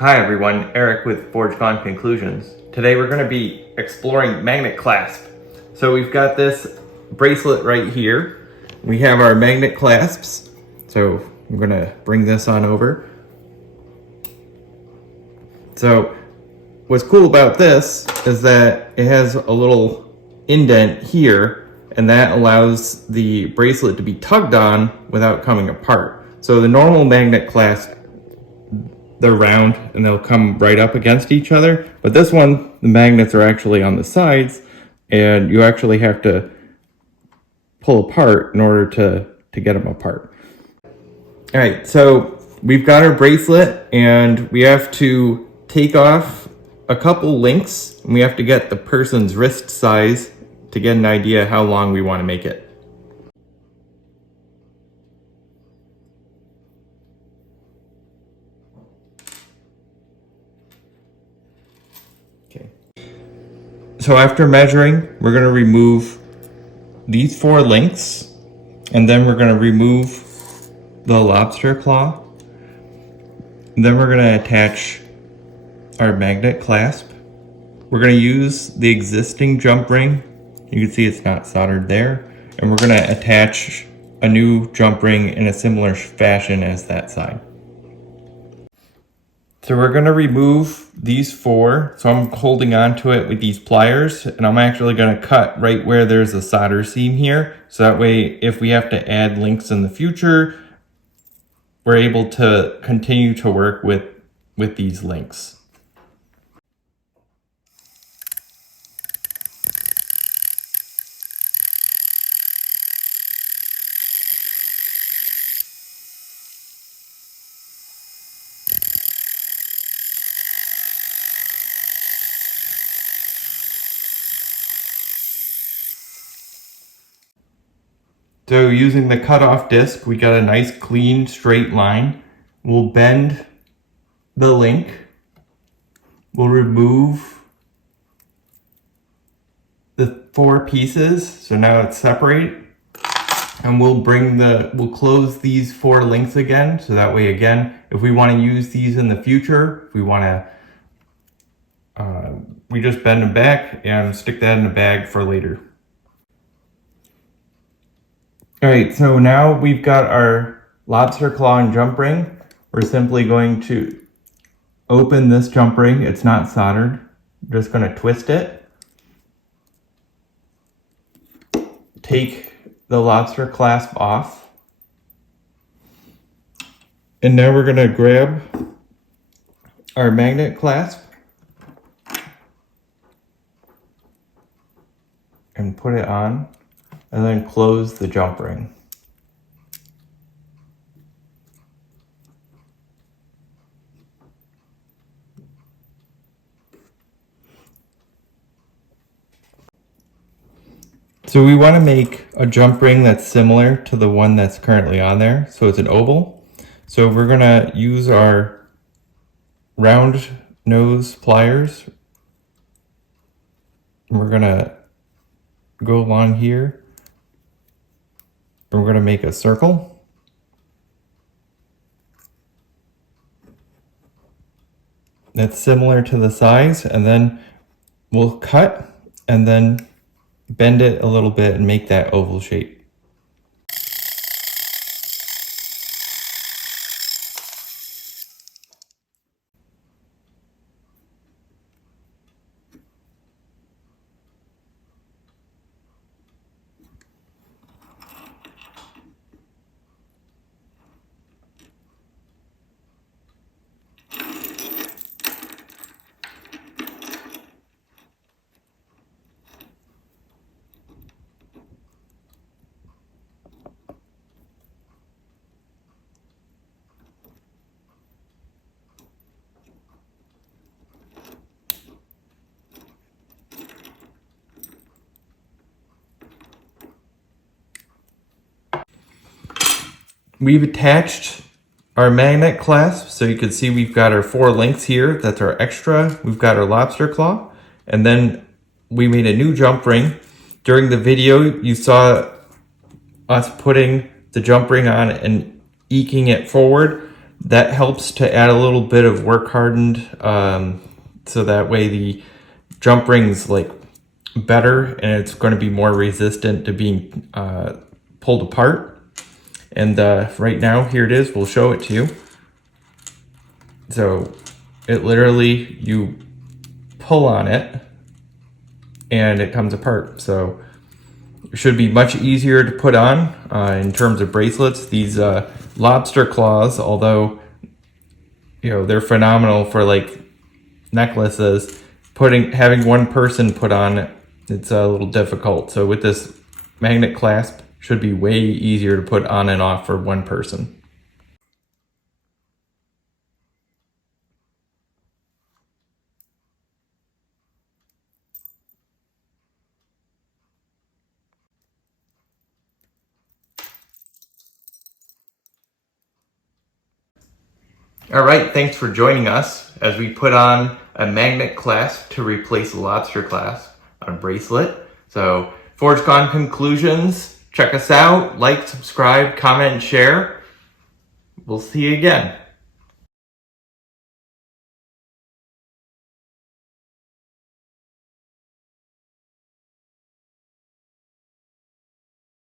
Hi everyone, Eric with ForgeCon Conclusions. Today we're going to be exploring magnet clasp. So we've got this bracelet right here. We have our magnet clasps. So I'm going to bring this on over. So what's cool about this is that it has a little indent here, and that allows the bracelet to be tugged on without coming apart. So the normal magnet clasp, they're round and they'll come right up against each other. But this one, the magnets are actually on the sides and you actually have to pull apart in order to get them apart. All right, so we've got our bracelet and we have to take off a couple links and we have to get the person's wrist size to get an idea how long we want to make it. Okay. So after measuring, we're going to remove these 4 links, and then we're going to remove the lobster claw. And then we're going to attach our magnet clasp. We're going to use the existing jump ring. You can see it's not soldered there. And we're going to attach a new jump ring in a similar fashion as that side. So we're going to remove these 4. So I'm holding on to it with these pliers, and I'm actually going to cut right where there's a solder seam here. So that way, if we have to add links in the future, we're able to continue to work with these links. So using the cutoff disc, we got a nice clean straight line. We'll bend the link. We'll remove the 4 pieces. So now it's separate. And we'll close these 4 links again. So that way, again, if we want to use these in the future, if we want to, we just bend them back and stick that in a bag for later. All right, so now we've got our lobster claw and jump ring. We're simply going to open this jump ring. It's not soldered. I'm just going to twist it. Take the lobster clasp off. And now we're going to grab our magnet clasp and put it on. And then close the jump ring. So we want to make a jump ring that's similar to the one that's currently on there. So it's an oval. So we're going to use our round nose pliers. And we're going to go along here. We're going to make a circle. That's similar to the size, and then we'll cut and then bend it a little bit and make that oval shape. We've attached our magnet clasp, so you can see we've got our 4 links here. That's our extra. We've got our lobster claw, and then we made a new jump ring. During the video, you saw us putting the jump ring on and eking it forward. That helps to add a little bit of work hardened, so that way the jump ring's like better and it's going to be more resistant to being pulled apart. And right now, here it is. We'll show it to you. So it literally, you pull on it and it comes apart. So it should be much easier to put on in terms of bracelets. These lobster claws, although they're phenomenal for like necklaces, having one person put on it, it's a little difficult. So with this magnet clasp, should be way easier to put on and off for one person. All right, thanks for joining us as we put on a magnet clasp to replace a lobster clasp on a bracelet. So, ForgeCon conclusions. Check us out. Like, subscribe, comment, and share. We'll see you again.